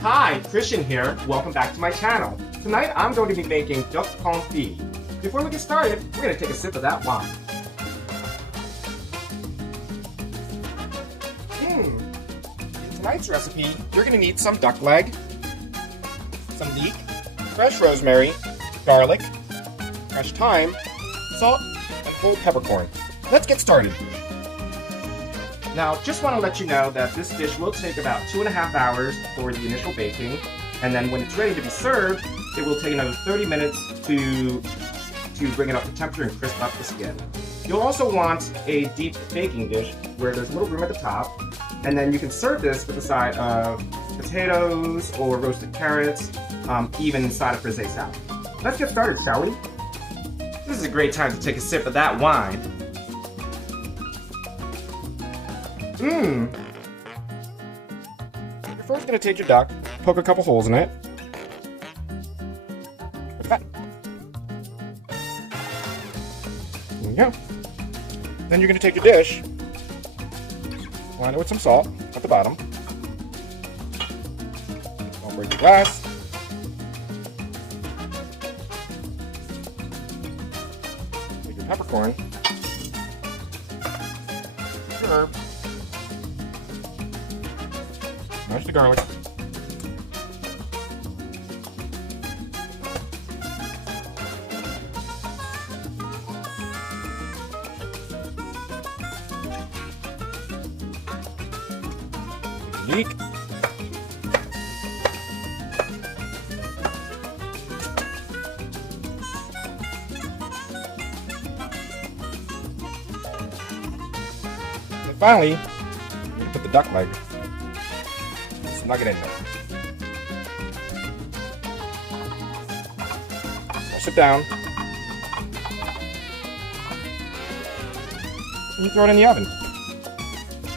Hi, Christian here. Welcome back to my channel. Tonight I'm going to be making duck confit. Before we get started, we're going to take a sip of that wine. In tonight's recipe, you're going to need some duck leg, some leek, fresh rosemary, garlic, fresh thyme, salt, and whole peppercorn. Let's get started. Now, just want to let you know that this dish will take about 2.5 hours for the initial baking, and then when it's ready to be served, it will take another 30 minutes to bring it up to temperature and crisp up the skin. You'll also want a deep baking dish where there's a little room at the top, and then you can serve this with a side of potatoes or roasted carrots, even inside a frisee salad. Let's get started, shall we? This is a great time to take a sip of that wine. You're first going to take your duck, poke a couple holes in it. Look at that. There you go. Then you're going to take your dish, line it with some salt at the bottom. Don't break the glass. Take your peppercorn. Your herb. Mash the garlic. Leek. And finally, I'm going to put the duck leg. Snug it in there. Now sit down. And you throw it in the oven.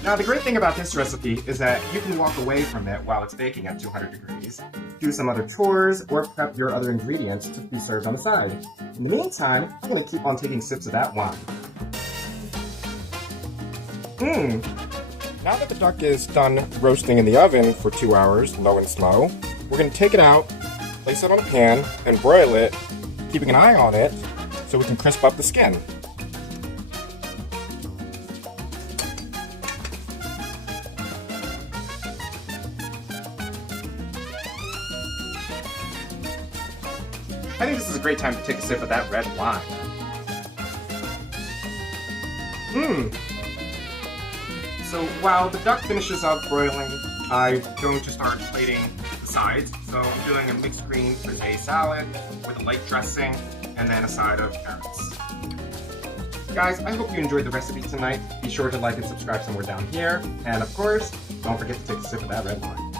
Now the great thing about this recipe is that you can walk away from it while it's baking at 200 degrees, do some other chores, or prep your other ingredients to be served on the side. In the meantime, I'm going to keep on taking sips of that wine. Now that the duck is done roasting in the oven for 2 hours, low and slow, we're going to take it out, place it on a pan, and broil it, keeping an eye on it so we can crisp up the skin. I think this is a great time to take a sip of that red wine. So while the duck finishes up broiling, I'm going to start plating the sides. So I'm doing a mixed green frisee salad with a light dressing and then a side of carrots. Guys, I hope you enjoyed the recipe tonight. Be sure to like and subscribe somewhere down here. And of course, don't forget to take a sip of that red wine.